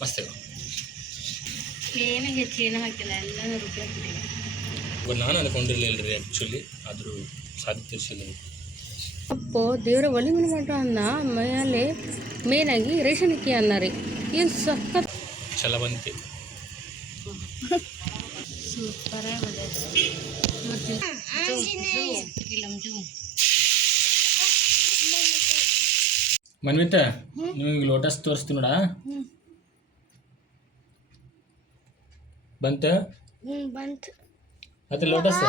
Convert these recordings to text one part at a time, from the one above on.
ಮಸ್ತ್ ಏನು ಹೆಚ್ಚೇನು ಹಾಕಿಲ್ಲ ಎಲ್ಲ ರುಬ್ಬಿ ನಾನು ಅಂದ್ಕೊಂಡಿರಲಿಲ್ಲ ರೀ ಆ್ಯಕ್ಚುಲಿ ಆದರೂ ಸಾಧಿಸಿಲ್ಲ ಅಪ್ಪೋ ದೇವರ ಒಲಿ ಮನೆ ಮಾಡ್ರ ಅನ್ನ ಮೇಲೆ ಮೇನಾಗಿ ರೇಷನ್ ಅಕ್ಕಿ ಅನ್ನ ರೀ ಏನು ಸಖತ್ ಚಲವಂತಿ ಸೂಪರಾಗಿ ಮನ್ವಿತ ನಿಮಗೆ ಲೋಟಸ್ ತೋರಿಸ್ತೀವಿ ನೋಡ ಬಂತ ಮತ್ತೆ ಲೋಟಸ್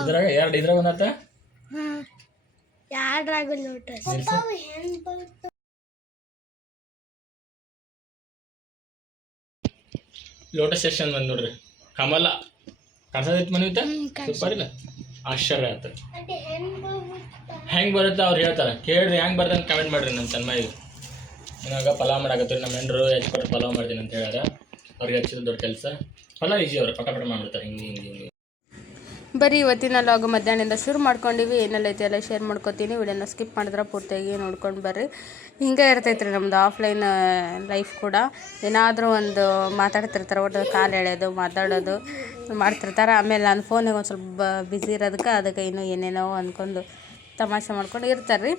ಇದ್ರಾಗ ಇದ್ರಾಗ ಒಂದಾತ ಯಾರ್ದ್ರಾಗ ಲೋಟಸ್ ಲೋಟಸ್ ಸೆಕ್ಷನ್ ಬಂದು ನೋಡ್ರಿ ಕಮಲ ಕಾಣಿಸೋದೈತಿ ಮನ್ವಿತ ಸೂಪರ್ ಇಲ್ಲ ಆಶ್ಚರ್ಯ ಆಯ್ತು ಹೆಂಗೆ ಬರುತ್ತೆ ಅವ್ರು ಹೇಳ್ತಾರೆ ಕೇಳ್ರಿ ಹೆಂಗೆ ಬರ್ತಂತ ಕಮೆಂಟ್ ಮಾಡಿರಿ ನಮ್ಮ ತನ್ಮಯ್ಯ ಇವಾಗ ಪಲಾವ್ ಮಾಡಾಕತ್ತೀರಿ ನಮ್ಮ ಹೆಂಡ್ರು ಹೆಚ್ಚು ಪಲಾವ್ ಮಾಡ್ತೀನಿ ಅಂತ ಹೇಳ್ಯಾರ ಅವ್ರಿಗೆ ಹಚ್ಚಿದ ದೊಡ್ಡ ಕೆಲಸ ಪಲಾವ್ ಈಜಿ ಅವ್ರು ಪಟ ಮಾಡ್ಬಿಡ್ತಾರೆ ಹಿಂಗೆ ಬರೀ ಇವತ್ತಿನ ಲಾಗ್ ಮಧ್ಯಾಹ್ನದಿಂದ ಶುರು ಮಾಡ್ಕೊಂಡಿವಿ ಏನೆಲ್ಲ ಐತಿ ಎಲ್ಲ ಶೇರ್ ಮಾಡ್ಕೊತೀನಿ ವಿಡಿಯೋನ ಸ್ಕಿಪ್ ಮಾಡಿದ್ರೆ ಪೂರ್ತಿಯಾಗಿ ನೋಡ್ಕೊಂಡು ಬರ್ರಿ ಹಿಂಗೆ ಇರ್ತೈತ್ರಿ ನಮ್ಮದು ಆಫ್ಲೈನ್ ಲೈಫ್ ಕೂಡ ಏನಾದರೂ ಒಂದು ಮಾತಾಡ್ತಿರ್ತಾರೆ ಒಟ್ಟು ಕಾಲು ಎಳೆಯೋದು ಮಾತಾಡೋದು ಮಾಡ್ತಿರ್ತಾರೆ ಆಮೇಲೆ ನನ್ನ ಫೋನಿಗೆ ಒಂದು ಸ್ವಲ್ಪ ಬ್ಯುಸಿ ಅದಕ್ಕೆ ಇನ್ನೂ ಏನೇನೋ ಅಂದ್ಕೊಂಡು ತಮಾಷೆ ಮಾಡ್ಕೊಂಡು ಇರ್ತಾರೆ ರೀ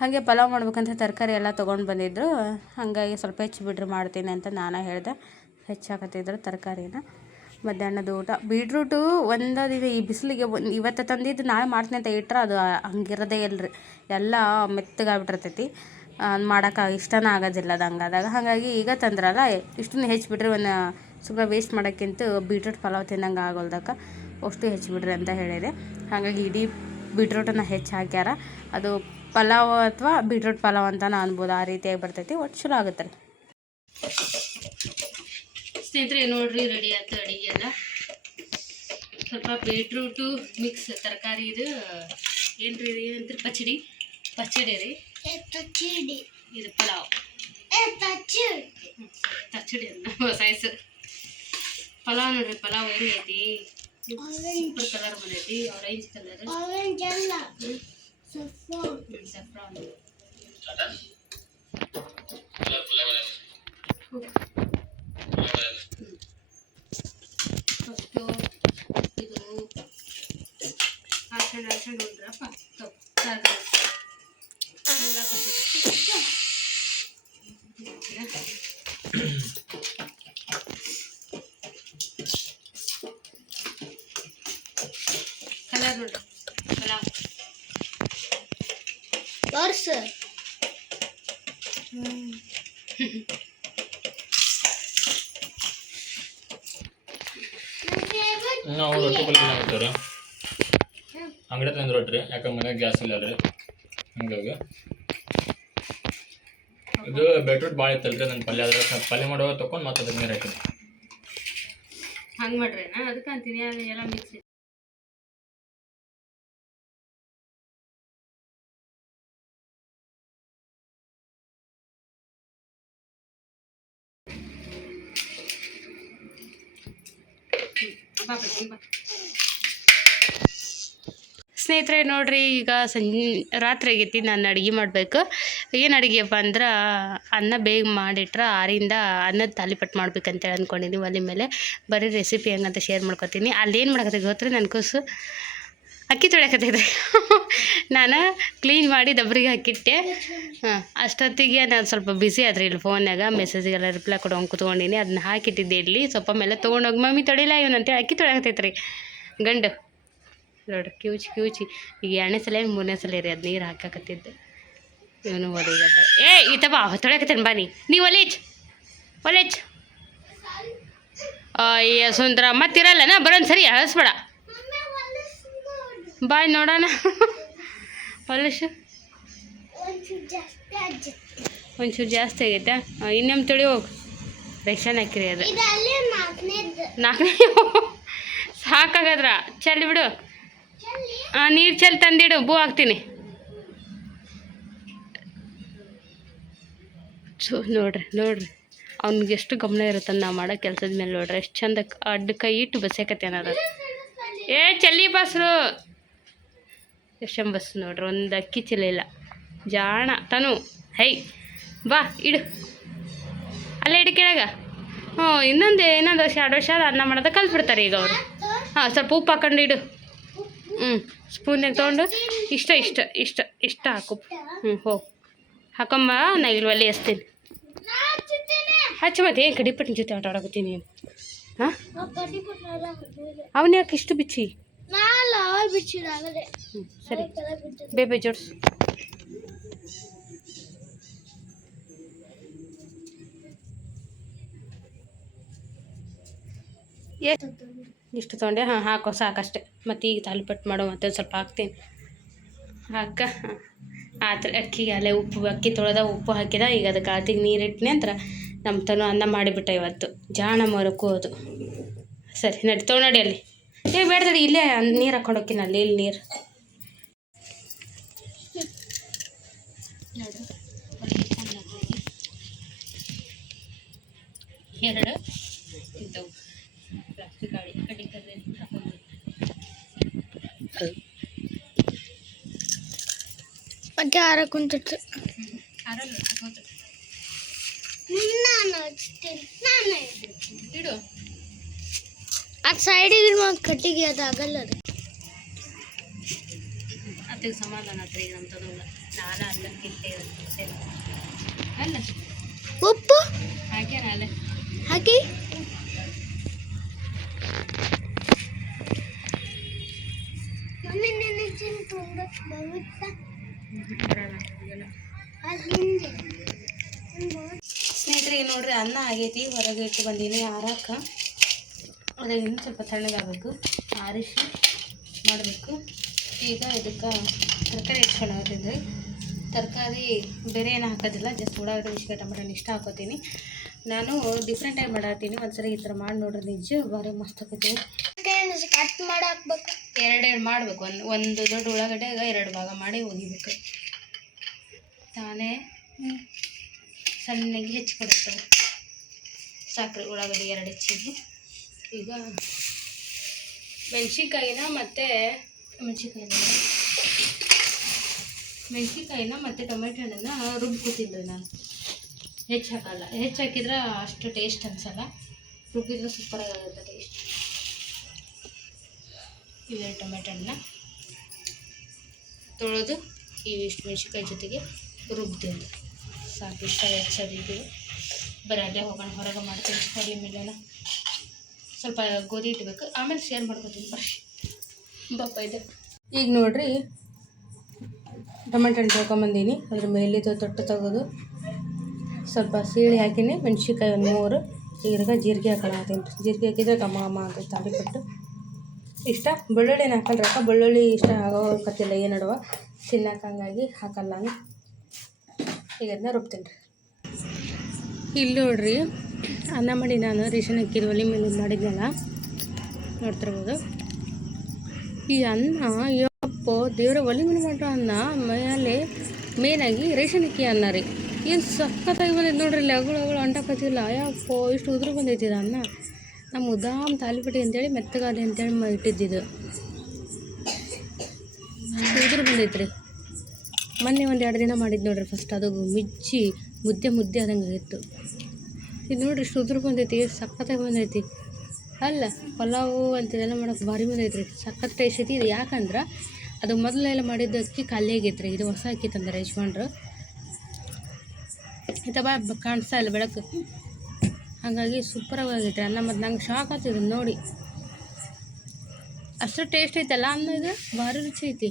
ಹಾಗೆ ಪಲಾವ್ ಮಾಡ್ಬೇಕಂತ ತರಕಾರಿ ಎಲ್ಲ ತೊಗೊಂಡು ಬಂದಿದ್ರು ಹಾಗಾಗಿ ಸ್ವಲ್ಪ ಹೆಚ್ಚು ಬಿಡ್ರಿ ಮಾಡ್ತೀನಿ ಅಂತ ನಾನು ಹೇಳಿದೆ ಹೆಚ್ಚಾಕತ್ತಿದ್ರು ತರಕಾರಿನ ಮಧ್ಯಾಹ್ನದ ಊಟ ಬೀಟ್ರೂಟು ಒಂದಿದೆ ಈ ಬಿಸಿಲಿಗೆ ಇವತ್ತು ತಂದಿದ್ದು ನಾಳೆ ಮಾಡ್ತೀನಿ ಅಂತ ಇಟ್ಟರೆ ಅದು ಹಂಗಿರೋದೇ ಇಲ್ಲರಿ ಎಲ್ಲ ಮೆತ್ತಗಾಗ್ಬಿಟ್ಟಿರ್ತೈತಿ ಮಾಡೋಕೆ ಇಷ್ಟನೇ ಆಗೋದಿಲ್ಲ ಅದು ಹಂಗಾದಾಗ ಹಾಗಾಗಿ ಈಗ ತಂದ್ರಲ್ಲ ಇಷ್ಟನ್ನು ಹೆಚ್ಚು ಬಿಡ್ರಿ ಒಂದು ಸುಮ್ಮನೆ ವೇಸ್ಟ್ ಮಾಡೋಕ್ಕಿಂತ ಬೀಟ್ರೂಟ್ ಪಲಾವ್ ತಿನ್ನಂಗೆ ಆಗೋಲ್ದಕ್ಕೆ ಅಷ್ಟು ಹೆಚ್ಚು ಬಿಡ್ರಿ ಅಂತ ಹೇಳಿದೆ ಹಾಗಾಗಿ ಇಡೀ ಬೀಟ್ರೂಟನ್ನು ಹೆಚ್ಚು ಹಾಕ್ಯಾರ ಅದು ಪಲಾವ್ ಅಥವಾ ಬೀಟ್ರೂಟ್ ಪಲಾವ್ ಅಂತಲೂ ಅನ್ಬೋದು ಆ ರೀತಿಯಾಗಿ ಬರ್ತೈತಿ ಒಟ್ಟು ಚಲೋ ಆಗುತ್ತೆ ರೀ ಸ್ನೇಹಿತರೆ ನೋಡ್ರಿ ರೆಡಿ ಆಯ್ತು ಅಡುಗೆ ಎಲ್ಲ ಸ್ವಲ್ಪ ಬೀಟ್ರೂಟು ಮಿಕ್ಸ್ ತರಕಾರಿ ಇದು ಏನ್ರಿ ಇದು ಏನಂತೀರಿ ಪಚಡಿ ರೀ ಇದು ಪಲಾವ್ ತಚ್ಚಡಿ ಅನ್ನ ಸೈಸ್ ಪಲಾವ್ ನೋಡ್ರಿ ಪಲಾವ್ ಹೆಂಗೈತಿ ಸೂಪರ್ ಕಲರ್ ಬಂದೈತಿ ಆರೆಂಜ್ ಕಲರ್ ಸಫ್ರಾನ್ ಫಸ್ಟು ಇದು ಹಾಸ್ಕೊಂಡು ಉಂಡ್ರಪ್ಪ ಕಲರ್ ನೋಡ್ರಿ ಪಲಾವ್ ಬರ್ಸ್ ನಾವು ರೊಟ್ಟಿ ಪಲ್ಯ ಮಾಡ್ತೇವ್ರಿ ಅಂಗಡಿ ತಂದು ರೊಟ್ಟಿ ಯಾಕಂದ್ರೆ ಮನೆಗೆ ಗ್ಯಾಸ್ ಇಲ್ಲ ರೀ ಹಂಗಾಗಿ ಇದು ಬೀಟ್ರೂಟ್ ಭಾಳ ಇತ್ತಲ್ರಿ ನನ್ನ ಪಲ್ಯ ಅದ್ರ ಪಲ್ಯ ಮಾಡುವಾಗ ತೊಗೊಂಡು ಮತ್ತೆ ಅದಕ್ಕೆ ನೀರು ಹಾಕಿನಿ ಹಂಗೆ ಮಾಡ್ರಿ ಅದಕ್ಕೆ ಅಂತೀನಿ ಎಲ್ಲ ಮಿಕ್ಸ್ ಸ್ನೇಹಿತರೆ ನೋಡ್ರಿ ಈಗ ರಾತ್ರಿ ಆಗೈತಿ ನಾನು ಅಡುಗೆ ಮಾಡಬೇಕು ಏನು ಅಡುಗೆಯಪ್ಪ ಅಂದ್ರೆ ಅನ್ನ ಬೇಗ ಮಾಡಿಟ್ರೆ ಆರಿಂದ ಅನ್ನದ ತಾಲಿಪಟ್ಟು ಮಾಡ್ಬೇಕಂತೇಳಿ ಅಂದ್ಕೊಂಡಿದ್ದೀನಿ ಒಲೆ ಮೇಲೆ ಬರೀ ರೆಸಿಪಿ ಹೆಂಗಂತ ಶೇರ್ ಮಾಡ್ಕೊತೀನಿ ಅಲ್ಲೇನು ಮಾಡಕತ್ತೈತೆ ಗೊತ್ತ್ರಿ ನನ್ನ ಕೂಸು ಅಕ್ಕಿ ತೊಳ್ಯಾಕತ್ತೈತೆ ನಾನು ಕ್ಲೀನ್ ಮಾಡಿ ಡಬ್ರಿಗೆ ಹಾಕಿಟ್ಟೆ ಅಷ್ಟೊತ್ತಿಗೆ ನಾನು ಸ್ವಲ್ಪ ಬ್ಯುಸಿ ಆದ್ರಿ ಇಲ್ಲಿ ಫೋನ್ನಾಗ ಮೆಸೇಜಿಗೆಲ್ಲ ರಿಪ್ಲೈ ಕೊಡೋಂಗೆ ಕೂತ್ಕೊಂಡಿನಿ ಅದನ್ನ ಹಾಕಿಟ್ಟಿದ್ದೆ ಇಲ್ಲಿ ಸ್ವಲ್ಪ ಮೇಲೆ ತೊಗೊಂಡೋಗಿ ಮಮ್ಮಿ ತೊಳಿಲ್ಲ ಇವನಂತೇಳಿ ಅಕ್ಕಿ ತೊಳ್ಯಾಕತ್ತೈತೆ ರೀ ಗಂಡು ನೋಡ್ರಿ ಕ್ಯೂಚಿ ಈಗ 2ನೇ ಸಲ 3ನೇ ಸಲ ರೀ ಅದು ನೀರು ಹಾಕಾಕತ್ತಿದ್ದೆ ಇವನು ಒಲೆಗೆ ಈತಪ್ಪ ತೊಳ್ಯಾಕತ್ತೇನೆ ಬಾ ನೀವು ಒಲೇಜ್ ಅಯ್ಯ ಸುಂದರ ಮತ್ತಿರಲ್ಲನ ಬರೋನ್ ಸರಿ ಹಳಿಸ್ಬೇಡ ಬಾಯ್ ನೋಡೋಣ ಹೊಲಸು ಒಂಚೂರು ಜಾಸ್ತಿ ಆಗೈತಾ ಇನ್ನೊಮ್ಮೆ ತೊಳಿ ಹೋಗಿ ರೇಷನ್ ಹಾಕಿರಿ ಅದು 4ನೇ ಸಾಕಾಗದ್ರ ಚೆಲ್ಲಿ ಬಿಡು ನೀರು ಚೆಲ್ಲಿ ತಂದಿಡು ಬೂ ಹಾಕ್ತೀನಿ ನೋಡ್ರಿ ಅವ್ನಿಗೆ ಎಷ್ಟು ಗಮನ ಇರುತ್ತೆ ನಾವು ಮಾಡೋ ಕೆಲಸದ ಮೇಲೆ ನೋಡ್ರಿ ಎಷ್ಟು ಚಂದ ಅಡ್ಡ ಕೈ ಇಟ್ಟು ಬಸ್ಸಾಕತ್ತೆ ಅನ್ನೋದು ಚಲ್ಲಿ ಬಸ್ರು ಬಸ್ ನೋಡ್ರಿ ಒಂದು ಅಕ್ಕಿ ಚೀಲ ಇಲ್ಲ ಜಾಣ ತನು ಹೈ ಬಾ ಇಡು ಅಲ್ಲೇ ಇಡಿ ಕೆಳಗೆ. ಹ್ಞೂ ಇನ್ನೊಂದು 2 ವರ್ಷ ಅನ್ನ ಮಾಡೋದು ಕಲ್ತ್ಬಿಡ್ತಾರೆ ಈಗ ಅವರು. ಹಾಂ ಸ್ವಲ್ಪ ಉಪ್ಪು ಹಾಕೊಂಡು ಇಡು. ಸ್ಪೂನ್ಯಾಗ ತೊಗೊಂಡು ಇಷ್ಟ ಹಾಕು. ಹೋಗಿ ಹಾಕಮ್ಮ. ನಾ ಇಲ್ಲಿ ಒಲೆ ಹಚ್ತೀನಿ. ಹಚ್ಚು ಮತ್ತೆ ಏನು ಕಡಿಪಟ್ಟಿನ ಜೊತೆ ಆಟ ಆಡಕತ್ತೀನಿ ನೀನು. ಹಾಂ ಅವನ ಯಾಕೆ ಇಷ್ಟು ಬಿಚ್ಚಿ? ಸರಿ ಬೇಬೆ ಜೋಡ್ಸು. ಇಷ್ಟು ತೊಗೊಂಡೆ. ಹಾಂ ಹಾಕೋ ಸಾಕಷ್ಟೆ. ಮತ್ತು ಈಗ ತಾಲಿಪಟ್ಟು ಮಾಡೋ ಮತ್ತೆ ಸ್ವಲ್ಪ ಹಾಕ್ತೀನಿ. ಹಾಕ ಆತರ ಅಕ್ಕಿಗೆ ಅಲ್ಲೇ ಅಕ್ಕಿ ತೊಳೆದ ಉಪ್ಪು ಹಾಕಿದ. ಈಗ ಅದಕ್ಕೆ ಆತಿಗೆ ನೀರಿಟ್ಟು ನಂತರ ನಮ್ಮ ತನು ಅನ್ನ ಮಾಡಿಬಿಟ್ಟ ಇವತ್ತು. ಜಾಣ ಮರಕ್ಕೂ ಅದು. ಸರಿ ನಡಿ ತೊಗೊಂಡು ಅಲ್ಲಿ. ಬೇಡದಡಿ ಇಲ್ಲೇ ನೀರು ಹಾಕೊಂಡು ಹೋಗ್ತೀನಿ. ಅಲ್ಲಿ ಇಲ್ಲಿ ನೀರು ಎರಡು ಇಂಥವು ಪ್ಲಾಸ್ಟಿಕ್ ಕಡಿ ಹಾಕೊಂಡು ಮತ್ತೆ ಆರ ಕುಂತಿತ್ತು. ಇಡು ಅದು ಸೈಡಿಗೆ ಕಟ್ಟಿಗೆ ಅದು ಆಗಲ್ಲ. ಅದಕ್ಕೆ ಸಮಾಧಾನ ಹತ್ರ ಈಗ ನಮ್ಮ ತಗೊಂಡ ನಾನು ಅಲ್ಲಕ್ಕಿಂತ ಅಲ್ಲ ಉಪ್ಪು ಹಾಕ್ಯಾನ ಅಲ್ಲ ಹಾಕಿ ಸ್ನೇಹಿತರೆ ನೋಡ್ರಿ ಅನ್ನ ಆಗೈತಿ. ಹೊರಗೆ ಇಟ್ಟು ಬಂದೀನಿ ಆರಾಕ. ಅದೇ ಇನ್ನೂ ಸ್ವಲ್ಪ ತಣ್ಣಗಾಗಬೇಕು. ಆರಿಸಿ ಮಾಡಬೇಕು. ಈಗ ಇದಕ್ಕೆ ತರಕಾರಿ ಹೆಚ್ಕೊಳ್ಳೋದ್ರಿಂದ ತರಕಾರಿ ಬೇರೆ ಏನು ಹಾಕೋದಿಲ್ಲ. ಜಸ್ಟ್ ಉಳ್ಳಾಗಡ್ಡೆ ಮೆಣಸಿನ್ಕಾಯಿ ಟೊಮೆಟೊ ಇಷ್ಟ ಹಾಕೋತೀನಿ. ನಾನು ಡಿಫ್ರೆಂಟಾಗಿ ಮಾಡತ್ತೀನಿ. ಒಂದ್ಸರಿ ಈ ಥರ ಮಾಡಿ ನೋಡ್ರಿ ನಿಜ ಭಾರಿ ಮಸ್ತ್ ಆಕೈತಿ. ಕಟ್ ಮಾಡಿ ಹಾಕ್ಬೇಕು. ಎರಡೆರಡು ಮಾಡಬೇಕು. ಒಂದು ದೊಡ್ಡ ಉಳ್ಳಾಗಡ್ಡೆಗೆ 2 ಭಾಗ ಮಾಡಿ ಒಗಿಬೇಕು. ತಾನೇ ಸಣ್ಣಗೆ ಹೆಚ್ಚಿಕೊಡುತ್ತೆ. ಸಾಕ್ರಿ ಉಳ್ಳಾಗಡ್ಡೆ 2 ಹೆಚ್ಚಿಗೆ. ಈಗ ಮೆಣಸಿನ್ಕಾಯಿನ ಮತ್ತು ಟೊಮೆಟೊ ಹಣ್ಣನ್ನು ರುಬ್ಕೋತಿದ್ದೆ ನಾನು. ಹೆಚ್ಚು ಹಾಕಲ್ಲ. ಹೆಚ್ಚು ಹಾಕಿದ್ರೆ ಅಷ್ಟು ಟೇಸ್ಟ್ ಅನಿಸಲ್ಲ. ರುಬ್ಬಿದ್ರೆ ಸೂಪರಾಗಿ ಆಗುತ್ತೆ ಟೇಸ್ಟ್. ಇವೆರಡು ಟೊಮೆಟೊ ಹಣ್ಣನ್ನ ತೊಳೆದು ಇವಿಷ್ಟು ಮೆಣಸಿನ್ಕಾಯಿ ಜೊತೆಗೆ ರುಬ್ತೀನಿ. ಸಾಕು. ಇಷ್ಟ ಹೆಚ್ಚದಿದ್ದು ಬರೀ ಅಲ್ಲೇ ಹೋಗೋಣ. ಹೊರಗೆ ಮಾಡ್ತೀನಿ. ಹೊರಗೆ ಮೇಲೆಲ್ಲ ಸ್ವಲ್ಪ ಗೋಧಿ ಇಟ್ಬೇಕು. ಆಮೇಲೆ ಶೇರ್ ಮಾಡ್ಕೊತೀನಿ ಬರ್ರಿ. ಬಪ್ಪ ಇದೆ. ಈಗ ನೋಡ್ರಿ ಟೊಮೆಟೊ ಹಣ್ಣು ತೊಗೊಂಬಂದೀನಿ. ಅದ್ರ ಮೇಲಿದ್ದು ತೊಟ್ಟು ತೆಗೆದು ಸ್ವಲ್ಪ ಸೀಳಿ ಹಾಕಿನಿ. ಮೆಣಸಿನ್ಕಾಯಿ ಒಂದು 3 ಈಗ ಜೀರಿಗೆ ಹಾಕೊಳ್ಳತ್ತೀನಿ. ಜೀರಿಗೆ ಹಾಕಿದ್ರೆ ಘಮ ಅಂತ ತಾಲಿಪಟ್ಟು ಇಷ್ಟ. ಬೆಳ್ಳುಳ್ಳಿನ ಹಾಕಲ್ರಿ ಅಕ್ಕ. ಬೆಳ್ಳುಳ್ಳಿ ಇಷ್ಟ ಆಗೋಕತ್ತಿಲ್ಲ ಏನು ನಡುವ ತಿನ್ನಕ್ಕೆ, ಹಂಗಾಗಿ ಹಾಕಲ್ಲ ನಾನು. ಈಗ ಅದನ್ನ ರುಬ್ತೀನಿ ರೀ. ಇಲ್ಲಿ ನೋಡ್ರಿ ಅನ್ನ ಮಾಡಿ ನಾನು ರೇಷನ್ ಅಕ್ಕಿದ ಒಲೆ ಮೇಲೆ ಮಾಡಿದ್ನಲ್ಲ ನೋಡ್ತಿರ್ಬೋದು. ಈ ಅನ್ನ ಯಪ್ಪ ದೇವರ ಒಲೆ ಮೇಲೆ ಮಾಡ್ರ ಅನ್ನ ಮೇಲೆ ಮೇನಾಗಿ ರೇಷನ್ ಅಕ್ಕಿ ಅನ್ನ ರೀ. ಏನು ಸಖತ್ತಾಗಿ ಬಂದೈತೆ ನೋಡ್ರಿ. ಇಲ್ಲಿ ಅಗಳು ಅಂಟಕತ್ತಿಲ್ಲ. ಯಪ್ಪೋ ಇಷ್ಟು ಉದುರು ಬಂದೈತಿ ಇದು ಅನ್ನ. ನಮ್ಮ ಉದಾಮ್ ತಾಲಿಪಟ್ಟಿ ಅಂತೇಳಿ ಮೆತ್ತಗಾದೆ ಅಂತೇಳಿ ಇಟ್ಟಿದ್ದಿದ್ದು ಉದುರು ಬಂದೈತ್ರಿ. ಮೊನ್ನೆ 1-2 ದಿನ ಮಾಡಿದ್ದು ನೋಡ್ರಿ ಫಸ್ಟ್. ಅದು ಮಿಜ್ಜಿ ಮುದ್ದೆ ಆದಂಗೆ ಆಗಿತ್ತು. ಇದು ನೋಡ್ರಿ ಇಷ್ಟು ಉದುರು ಬಂದೈತಿ. ಸಖತ್ತಾಗಿ ಬಂದೈತಿ ಅಲ್ಲ. ಪಲಾವು ಅಂತೆಲ್ಲ ಮಾಡೋಕೆ ಭಾರಿ ಬಂದೈತ್ರಿ. ಸಖತ್ ಟೇಸ್ಟ್ ಐತಿ. ಇದು ಯಾಕಂದ್ರೆ ಅದು ಮೊದಲೆಲ್ಲ ಮಾಡಿದ್ದು ಅಕ್ಕಿ ಖಾಲಿ ಆಗೈತ್ರಿ. ಇದು ಹೊಸ ಅಕ್ಕಿ ತಂದಾರೆ ಯಜಮಾನ್ರು. ಇಂಥ ಕಾಣಿಸ್ತಾ ಇಲ್ಲ ಬೆಳಕು. ಹಾಗಾಗಿ ಸೂಪರಾಗಿ ಆಗೈತೆ ಅನ್ನ. ಮತ್ತು ನಂಗೆ ಶಾಕ್ ಆಗ್ತಿದೆ ನೋಡಿ. ಅಷ್ಟು ಟೇಸ್ಟ್ ಐತಲ್ಲ ಅನ್ನ. ಇದು ಭಾರಿ ರುಚಿ ಐತಿ.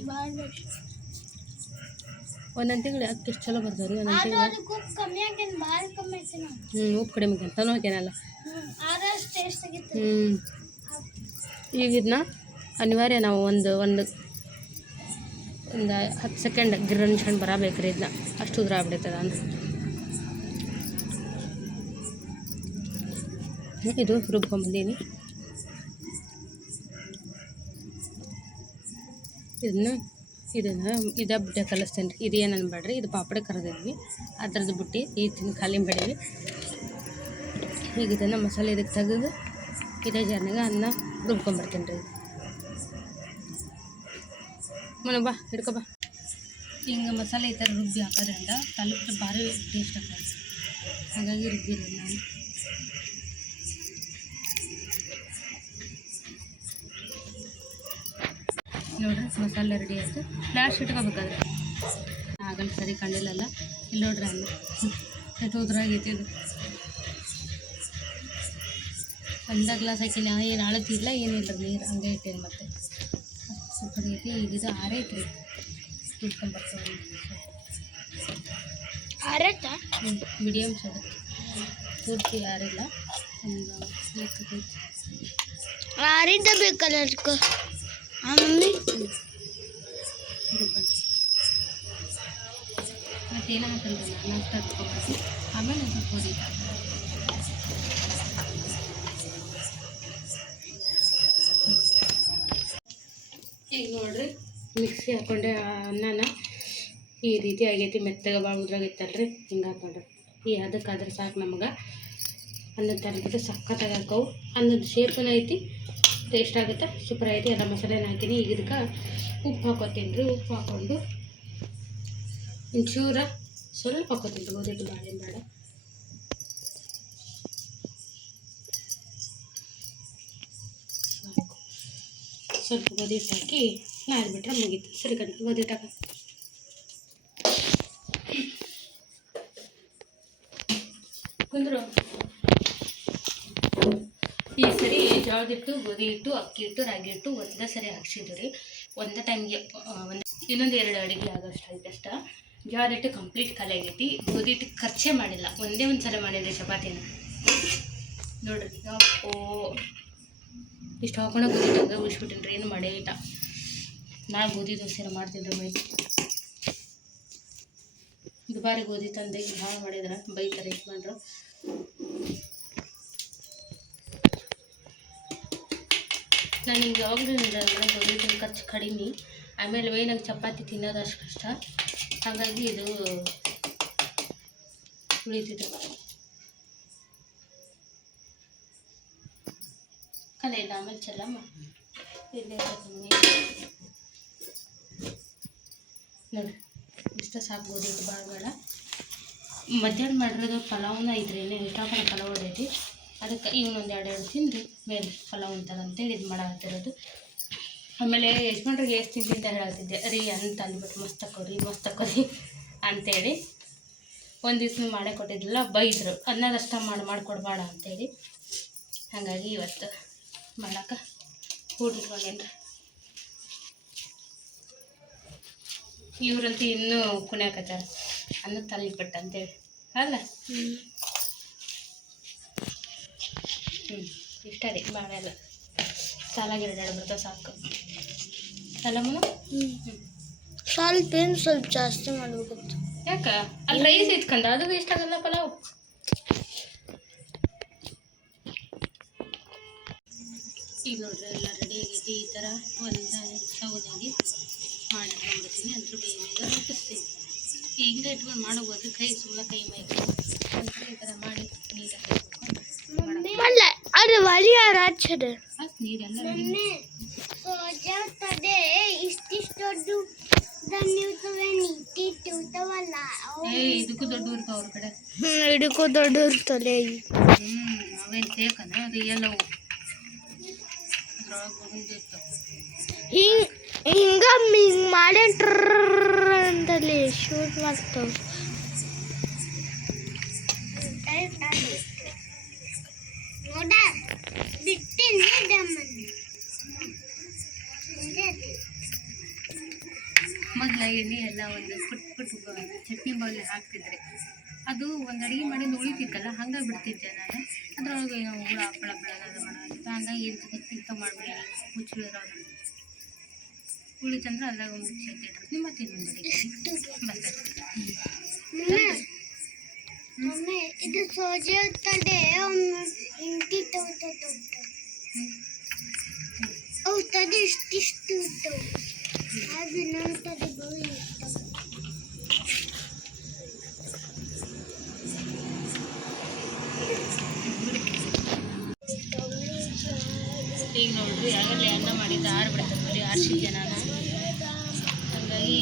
ಒಂದೊಂದು ತಿಂಗಳು ಅಕ್ಕಿ ಎಷ್ಟು ಚಲೋ ಬರ್ತಾವ್ರಿ. ಒಂದೊಂದು ತಿಂಗಳು ಉಪ್ಪು ಕಡಿಮೆ ಅಂತನೂ ಹಾಕೇನಲ್ಲ. ಈಗ ಇದನ್ನ ಅನಿವಾರ್ಯ ನಾವು ಒಂದು 10 ಸೆಕೆಂಡ್ ಗಿರ್ರನ್ಸ್ಕೊಂಡು ಬರಬೇಕ್ರಿ. ಇದನ್ನ ಅಷ್ಟು ಉದ್ರ ಆಗ್ಬಿಡ್ತದ ಅಂತ. ಇದು ರುಬ್ಕೊಂಬಂದೀನಿ. ಇದ ಬುಟ್ಟೆ ಕಲಿಸ್ತೇನೆ ರೀ. ಇದು ಏನು ಅನ್ಬೇಡ್ರಿ. ಇದು ಪಾಪಡೆ ಕರೆದಿದ್ವಿ. ಅದ್ರದ್ದು ಬುಟ್ಟಿ ಈ ತಿಂದು ಖಾಲಿ ಮಾಡಿದ್ವಿ. ಈಗ ಇದನ್ನು ಮಸಾಲೆ ಇದಕ್ಕೆ ತೆಗೆದು ಇದೇ ಜಾರ್ನಾಗ ಅನ್ನ ರುಬ್ಕೊಂಬರ್ತೀನಿ ರೀ. ಬಾ ಹಿಡ್ಕೊ ಬಾ. ಹಿಂಗೆ ಮಸಾಲೆ ಈ ಥರ ರುಬ್ಬಿ ಹಾಕೋದ್ರಿಂದ ತಾಲಿಪಟ್ಟು ಭಾರಿ ಟೇಸ್ಟ್ ಆಗ್ತದೆ. ಹಾಗಾಗಿ ರುಬ್ಬಿರೋದು ನಾನು. ನೋಡ್ರಿ ಮಸಾಲೆ ರೆಡಿ ಆಯಿತು. ಫ್ಲ್ಯಾಶ್ ಇಟ್ಕೋಬೇಕಾದ್ರೆ ಆಗಲ್ಲ, ಸರಿ ಕಂಡಿಲ್ಲಲ್ಲ. ಇಲ್ಲಿ ನೋಡ್ರಿ ಅನ್ನ ಎಷ್ಟು ಉದ್ರಾಗೈತಿ ಇದು. ಒಂದ ಗ್ಲಾಸ್ ಹಾಕಿನ ಏನು ಅಳತಿಲ್ಲ ಏನಿಲ್ಲ ನೀರು ಹಂಗೆ ಇಟ್ಟೇನು. ಮತ್ತೆ ಸೂಪರ್ ಐತಿ. ಈಗ ಇದು ಆರೈತ್ರಿ, ಇಟ್ಕೊಂಬರ್ತೀವಿ. ಆರೈತಾ? ಮೀಡಿಯಮ್ ಸೈಡ್, ಪೂರ್ತಿ ಆರಿಲ್ಲ, ಒಂದು ಲೆಕ್ಕದೈತಿ. ಆರಿದ್ದ ಬೇಕಲ್ಲ ಅದಕ್ಕೆ ಮಮ್ಮಿ. ಮತ್ತೇನು ಹಾಕಲ್ರಿ, ನಾನು ತರ್ಕೊಬರ್ತೀನಿ. ಆಮೇಲೆ ಸ್ವಲ್ಪ ಪೂರಿ ಈಗ ನೋಡ್ರಿ ಮಿಕ್ಸಿ ಹಾಕ್ಕೊಂಡೆ ಅನ್ನನ. ಈ ರೀತಿ ಆಗೈತಿ, ಮೆತ್ತಗೆ ಭಾಳ ಉದ್ರಾಗೈತಲ್ರಿ. ಹಿಂಗೆ ಹಾಕ್ಕೊಂಡ್ರೆ ಈ ಅದಕ್ಕಾದ್ರೆ ಸಾಕು ನಮಗೆ. ಅನ್ನದ ತರಬಿಟ್ಟು ಸಖತ್ತಾಗಿ ಹಾಕವು. ಅನ್ನದ ಶೇಪನ ಐತಿ, ಟೇಸ್ಟ್ ಆಗುತ್ತೆ, ಸೂಪರ್ ಐತಿ. ಎಲ್ಲ ಮಸಾಲೆನ ಹಾಕಿನಿ. ಈಗ ಇದಕ್ಕೆ ಉಪ್ಪು ಹಾಕೋತೀನಿ ರೀ. ಉಪ್ಪು ಹಾಕ್ಕೊಂಡು ಒಂಚೂರ ಸ್ವಲ್ಪ ಹಾಕೋತೀನಿ ರೀ, ಗೋಧಿಟ್ಟು ಬಾಳೆ ಬೇಡ. ಸ್ವಲ್ಪ ಗೋಧಿಟ್ಟು ಹಾಕಿ ನಾದ್ಬಿಟ್ರೆ ಮುಗೀತು. ಸರಿ ಕಡೆ ಗೋಧಿಟ್ಟು ಹಾಕಿ ಕುಂದ್ರು. ಈ ಸರಿ ಜೋಳದ ಹಿಟ್ಟು, ಗೋಧಿ ಹಿಟ್ಟು, ಅಕ್ಕಿ ಹಿಟ್ಟು, ರಾಗಿ ಹಿಟ್ಟು ಒಂದೇ ಸರಿ ಹಾಕ್ಸಿದ್ವಿ ರೀ. ಒಂದೇ ಟೈಮ್ಗೆ ಇನ್ನೊಂದು 2 ಅಡುಗೆ ಆಗೋಷ್ಟು ಆಯ್ತು ಅಷ್ಟ. ಜೋಳದ ಹಿಟ್ಟು ಕಂಪ್ಲೀಟ್ ಖಾಲಿ ಆಗೈತಿ. ಗೋಧಿ ಹಿಟ್ಟು ಖರ್ಚೇ ಮಾಡಿಲ್ಲ, ಒಂದೇ ಒಂದು ಸಲ ಮಾಡಿದ್ರಿ ಚಪಾತಿನ. ನೋಡ್ರಿ ಯಪ್ಪೋ ಇಷ್ಟು ಹಾಕೊಂಡು ಗೋಧಿ ಹಿಟ್ಟು ಉಳಿಸ್ಬಿಟ್ಟಿನಿ ರೀ, ಏನು ಮಾಡೇ ಇಲ್ಲ. ನಾಳೆ ಗೋಧಿ ದೋಸೆನ ಮಾಡ್ತೀನಿ ರೀ. ದುಬಾರಿ ಗೋಧಿ ತಂದೆ ಭಾಳ ಮಾಡಿದ್ರೆ ಬೈತಾರೆ ಯಜಮಾನ್ರು. ನಾನು ಹಿಂಗೆ ಯಾವಾಗಲೂ ಗೋಧಿ ಹಿಟ್ಟಿನ ಖರ್ಚು ಕಡಿಮೆ. ಆಮೇಲೆ ನಂಗೆ ಚಪಾತಿ ತಿನ್ನೋದು ಅಷ್ಟು ಕಷ್ಟ, ಹಾಗಾಗಿ ಇದು ಉಳಿತಿದ್ದು ಕಲೆ ಇಲ್ಲ. ಆಮೇಲೆ ಚೆಲ್ಲಮ್ಮ ಇಲ್ಲೇ ನೋಡಿ ಇಷ್ಟ ಸಾಕು. ಗೋಧಿ ಹಿಟ್ಟು ಭಾಳ ಬೇಡ. ಮಧ್ಯಾಹ್ನ ಮಾಡಿರೋದು ಪಲಾವ್ನ ಐತ್ರಿ, ಇನ್ನೇನು ಇಷ್ಟಪಡ ಪಲಾವ್ ಹೊಡೈತಿ. ಅದಕ್ಕೆ ಇವನೊಂದು 2 ತಿಂದು ಮೇಲೆ ಪಲಾವ್ ಅಂತಂತೇಳಿ ಇದು ಮಾಡತ್ತಿರೋದು. ಆಮೇಲೆ ಯಜಮಾನ್ರಿಗೆ ಎಷ್ಟು ತಿಂತ ಹೇಳ್ತಿದ್ದೆ ರೀ ಅಂತ ಅಂದ್ಬಿಟ್ಟು, ಮಸ್ತ್ ತಕೋರಿ ಅಂತೇಳಿ ಒಂದು ದಿವ್ಸ ಮಾಡೇ ಕೊಟ್ಟಿದ್ದಿಲ್ಲ, ಬೈದರು. ಅನ್ನೋದಷ್ಟ ಮಾಡಿಕೊಡ್ಬೇಡ ಅಂತೇಳಿ. ಹಾಗಾಗಿ ಇವತ್ತು ಮಾಡೋಕೆ ಕೂಡಿಟ್ಕೊಂಡೇನ್ರಿ. ಇವ್ರಂತೂ ಇನ್ನೂ ಕುಣ್ಯಾಕತ್ತಾರ ಅನ್ನ ತಲ್ಲಿಪಟ್ಟು ಅಂತೇಳಿ ಅಲ್ಲ. ಇಷ್ಟ ರೀ, ಭಾಳ ಎಲ್ಲ ಸಾಲಾಗಿ 2 ಬರ್ತಾವೆ ಸಾಕು ಅಲ್ಲಮ್ಮ. ಸ್ವಲ್ಪ ಜಾಸ್ತಿ ಮಾಡ್ಬೇಕಂತ. ಯಾಕೆ ಅಲ್ಲಿ ರೈಸ್ ಇಟ್ಕೊಂಡ ಅದು ವೇಸ್ಟ್ ಆಗಲ್ಲ ಪಲಾವ್. ಈಗ ನೋಡ್ರಿ ಎಲ್ಲ ರೆಡಿ ಆಗೈತಿ. ಈ ಥರ ಒಂದು ಸೌದಾಗಿ ಮಾಡಿಟ್ಕೊಂಡ್ಬಿಡ್ತೀನಿ. ಅದ್ರ ಬೇಗ ರೂಪಿಸ್ತೀನಿ. ಈಗಲೇ ಇಟ್ಕೊಂಡು ಮಾಡೋಬೋದು, ಕೈ ಸುಮ್ಮನೆ ಕೈ ಮೈ ಈ ಥರ ಮಾಡಿ ನೀರಾಗಿ ಅದು ನೀರೆಲ್ಲ ಇದಕ್ಕೂ ದೊಡ್ಡ ಇರ್ತಾವ ಅವ್ರ ಕಡೆ. ಇದಕ್ಕೂ ದೊಡ್ಡ ಇರ್ತದೆ. ಅವೇನು ಬೇಕನ ರಿಯಲ್ ಅವು. ಹಿಂಗ ಮಾಡಿ ಅಂತಲ್ಲಿ ಶೂಟ್ ಮಾಡ್ತಾವ. ಮೊದಲ ಎಣ್ಣೆ ಎಲ್ಲ ಒಂದು ಪುಟ್ ಚಟ್ನಿ ಬೌಲ್ಗೆ ಹಾಕ್ತಿದ್ರೆ ಅದು ಒಂದು ಅಡುಗೆ ಮಾಡಿ ಉಳಿತಿತ್ತಲ್ಲ, ಹಂಗಾಗಿ ಬಿಡ್ತಿದ್ದೆ ನಾನು. ಅದ್ರೊಳಗೆ ಹುಳ ಹಪ್ಪಳ ಬೆಳೋದು ಮಾಡೋದು, ಹಂಗಾಗಿ ತಿಕ್ಕ ಮಾಡಿಬಿಡಿ ಮುಚ್ಚಿರೋದು ಉಳಿತಂದ್ರೆ ಅದ್ರಾಗ ಮುಚ್ಚಿ ಎತ್ತಿಟ್ರಿ. ಮತ್ತೆ ಇನ್ನೊಂದು ಇದು ಸೋಜೆ ಇರ್ತದೆ. ಹೌದದು ಇಷ್ಟಿಷ್ಟು ಅದು ನೋಡ್ತದೆ ಬೋಳಿ. ಈಗ ನೋಡ್ರಿ ಆಗಲೇ ಅನ್ನ ಮಾಡಿದ್ದು ಆರ್ಬಿಡ್ತಾರೆ, ಬರೀ ಆರ್ಸಿದ್ದೆ ನಾನು. ಹಾಗಾಗಿ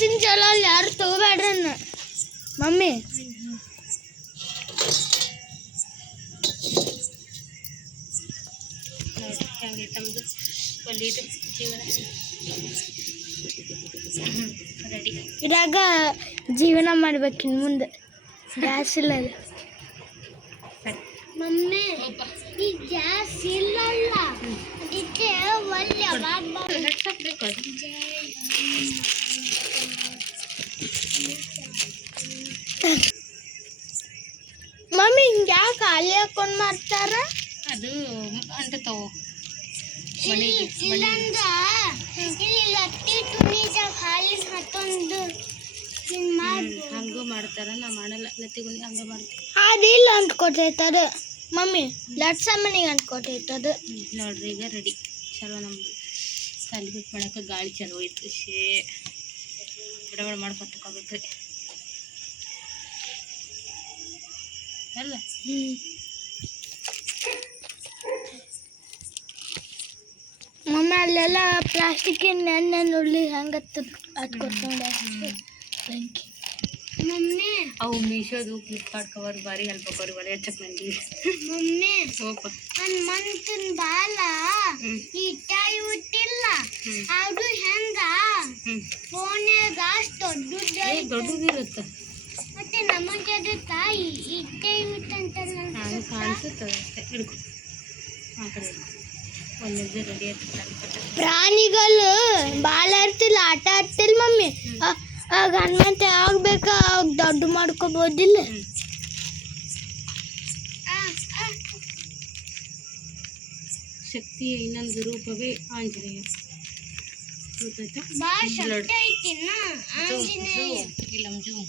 ಡ್ರೆಸ್ಸಿಂಗ್ ಚಲೋ ಅಲ್ಲ ಯಾರು ತಗೋಬೇಡ್ರನ್ನ ಮಮ್ಮಿ ನಮ್ಮದು ಒಲಿದು ಜೀವನ ರೆಡಿ ಇದ್ರಾಗ ಜೀವನ ಮಾಡ್ಬೇಕಿನ್ ಮುಂದೆ ಗ್ಯಾಸ್ ಇಲ್ಲ ಮಮ್ಮಿ ಈ ಗ್ಯಾಸ್ ಇಲ್ಲಲ್ಲ ಅದಕ್ಕೆ ಒಳ್ಳೆ ಮಮ್ಮಿ ಹಿಂಗೆ ಯಾಕೆ ಖಾಲಿ ಹಾಕೊಂಡು ಮಾಡ್ತಾರ ಅದು ಅಂಟತಾವು ಹಂಗೂ ಮಾಡ್ತಾರ ನಾ ಮಾಡಲ್ಲ ಲತ್ತಿಗುಣಿ ಹಂಗ ಮಾಡ್ತೀವಿ ಅದಿಲ್ಲ ಅಂಟ್ಕೊತೈತದ ಮಮ್ಮಿ ಲಟ್ಸ ಮನೆಗೆ ಅಂಟ್ಕೊತೈತದ ನೋಡ್ರಿ ಈಗ ರೆಡಿ ಚಲೋ ನಮ್ದು ಸಾಲಿ ಬಿಟ್ಟು ಮಾಡಕ್ಕೆ ಗಾಳಿ ಚಲೋ ಐತಿ ಬಿಡ ಬಿಡ ಮಾಡ್ಕೊತಕೋಬೇಕ್ರಿ ಅಲ್ಲ ಮಮ್ಮಿ ಅಲ್ಲೆಲ್ಲ ಪ್ಲಾಸ್ಟಿಕ್ಕಿನ ಎಣ್ಣೆ ನೋಡ್ಲಿ ಹೆಂಗೆ ಹತ್ಕೊಡ್ಕೊಂಡೆ ಮಮ್ಮಿ ಅವು ಮೀಶೋದು ಫ್ಲಿಪ್ಕಾರ್ಟ್ ಕವರ್ ಭಾರಿ ಹೆಲ್ಪ್ ಆಗೋರಿ ಒಲೆ ಹಚ್ಚಕ್ ಮಂದಿ ಮಮ್ಮಿ ಹೋಪ ನನ್ನ ಮಂತನ ಬಾಲ ಇಟ್ಟಾಯಿ ಹುಟ್ಟಿಲ್ಲ ಅದು ಹೆಂಗ ಫೋನ್ಯಾಗ ದೊಡ್ಡದಿರುತ್ತೆ ಮತ್ತೆ ನಮಗೆ ಅದು ತಾಯಿ ಇಟ್ಟಾಯಿ ಹುಟ್ಟಂತಲ್ಲ ನಾನು ಕಾಣಿಸುತ್ತದೆ ಅಷ್ಟೇ ಹಿಡ್ಕೊ ಆ ಕಡೆ ಒಂದೇ ರೆಡಿ ಆಯ್ತು ಪ್ರಾಣಿಗಳು ಬಾಳ ಇರ್ತಿಲ್ಲ ಆಟ ಆಡ್ತಿಲ್ಲ ಮಮ್ಮಿ ಆಗ ಹನುಮಂತ ಆಗ್ಬೇಕಾ ಅವಾಗ ದೊಡ್ಡ ಮಾಡ್ಕೋಬೋದಿಲ್ಲ ಶಕ್ತಿಯ ಇನ್ನೊಂದು ರೂಪವೇ ಆಂಜನೇಯ ಗೊತ್ತಾಯ್ತಾ ಇಲ್ಲ ಜೂಮ್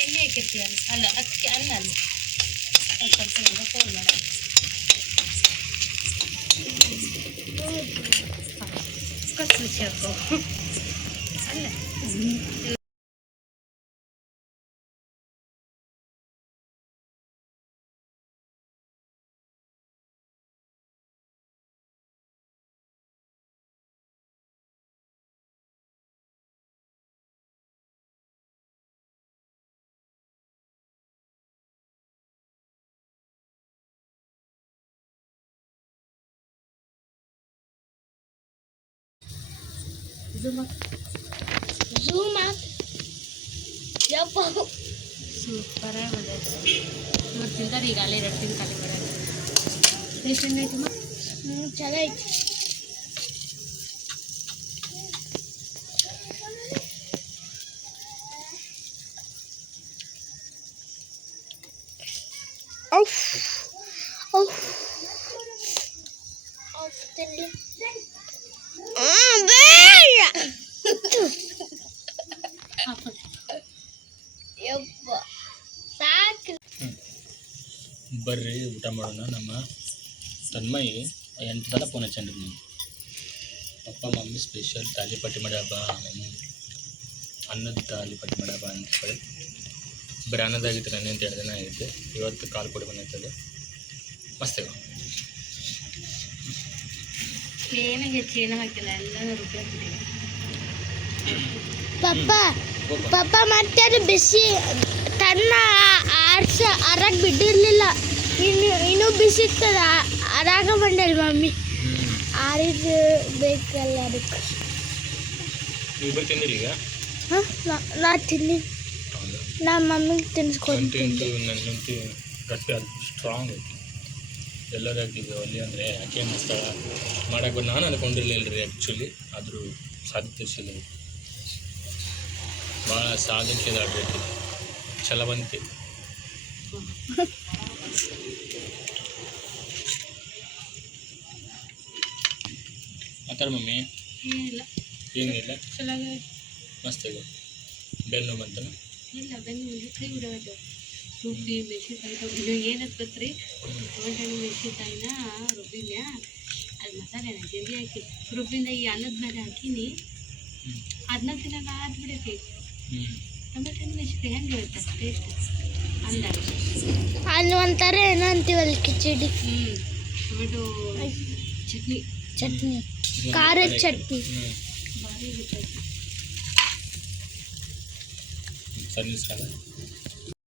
ಎಣ್ಣೆ ಹಾಕಿರ್ತೀವಿ ಅಲ್ಲ ಅದಕ್ಕೆ ಅನ್ನ ಅಲ್ಲ ಸ್ವಲ್ಪ ಫೋನ್ ಮಾಡ ರುಚಿ ಹಾಕೋ ಅಲ್ಲ ಸೂಪರಾಗಿ ಬಂದೈತೆ ಇವ್ರು ತಿಂತಾರೆ ಈಗ ಅಲ್ಲೇ 2 ತಿಂದು ಖಾಲಿ ಮಾಡೋದು ಟೇಸ್ಟ್ ಹೆಂಗೈತಮ್ಮ ಚಲೋ ಐತಿ ಬರ್ರಿ ಊಟ ಮಾಡೋಣ ನಮ್ಮ ತನ್ಮಯಿ 8 ಸಲ ಫೋನ್ ಹಚ್ಚಂಡ್ರಿ ನೀವು ಪಪ್ಪ ಮಮ್ಮಿ ಸ್ಪೆಷಲ್ ತಾಲಿಪಟ್ಟಿ ಮಾಡ್ಯಾಬ ಅನ್ನದ ತಾಲಿಪಟ್ಟಿ ಮಾಡ್ಯಾಬ ಅಂತ ಹೇಳಿ ಬರೀ ಅನ್ನದಾಗಿತ್ತು ನೆನ್ನೆ ಅಂತ 2 ದಿನ ಆಗೈತೆ ಇವತ್ತು ಕಾಲು ಕೊಡಿ ಬಂದೈತದೆ ಮಸ್ತ್ ಏನು ಹೆಚ್ಚೇನು ಹಾಕಿಲ್ಲ ಎಲ್ಲನೂ ರುಬ್ಬಿ ಪಪ್ಪ ಮತ್ತೆ ಅದು ಬಿಸಿ ತನ್ನ ಅರಾಗ ಬಿಟ್ಟಿರ್ಲಿಲ್ಲ ಇನ್ನೂ ಬಿಸಿ ಇರ್ತದ ಅರಾಗ ಬಂದಲ್ ಮಮ್ಮಿ ಆರಿದು ಬೇಕಲ್ಲ ಅದಕ್ಕೆ ನೀವು ತಿಂದಿರಿ ಈಗ ನಾ ತಿನ್ನಿ ನಾ ಮಮ್ಮಿಗೆ ತಿನ್ನಿಸ್ಕೊಡ್ತೀನಿ ನನ್ನ ಹೆಂಡತಿ ಗಟ್ಟಿ ಅದು ಸ್ಟ್ರಾಂಗ್ ಐತಿ ಎಲ್ಲರೂ ಆಗ್ತಿದ್ವಿ ಅಲ್ಲಿ ಅಂದರೆ ಯಾಕೆ ಮಸ್ತ ಮಾಡಕ್ಕೆ ನಾನು ಅಂದ್ಕೊಂಡಿರಲಿಲ್ಲ ರೀ ಆ್ಯಕ್ಚುಲಿ ಆದರೂ ಸಾಧ್ಯತೆ ಸಿಗಲ್ಲ ಭಾಳ ಸಾಧಕ್ಕೆ ಆಡ್ಬೇಕು ಛಲವಂತಿ ಮಾತಾಡ ಮಮ್ಮಿ ಏನಿಲ್ಲ ಮಸ್ತ್ ಇದೆ ಬೆನ್ನು ಬಂತನ ಇಲ್ಲ ಬೆನ್ನು ಕೈ ಬಿಡೋದು ರುಬ್ಬಿ ಮೆಣಸಿನ್ಕಾಯಿ ಇದು ಏನಂತ ಗೊತ್ತ್ರಿ ಟೊಮೆಟೊ ಮೆಣಸಿನ್ಕಾಯಿನ ರುಬ್ಬಿದ್ಯಾ ಅದು ಮಸಾಲೆನ ಜಲ್ದಿ ಹಾಕಿ ರುಬ್ಬಿಂದ ಈ ಅನ್ನದ ಮೇಲೆ ಹಾಕೀನಿ ಅದನ್ನ ತಿನ್ನೋಕೆ ಆದ್ಬಿಡೈತಿ ಅಲ್ಲಿ ಒಂಥರ ಏನೋ ಅಂತೀವಲ್ಲ ಕಿಚಡಿ ಚಟ್ನಿ ಖಾರದ ಚಟ್ನಿ. ಸರ್ವಿಸ್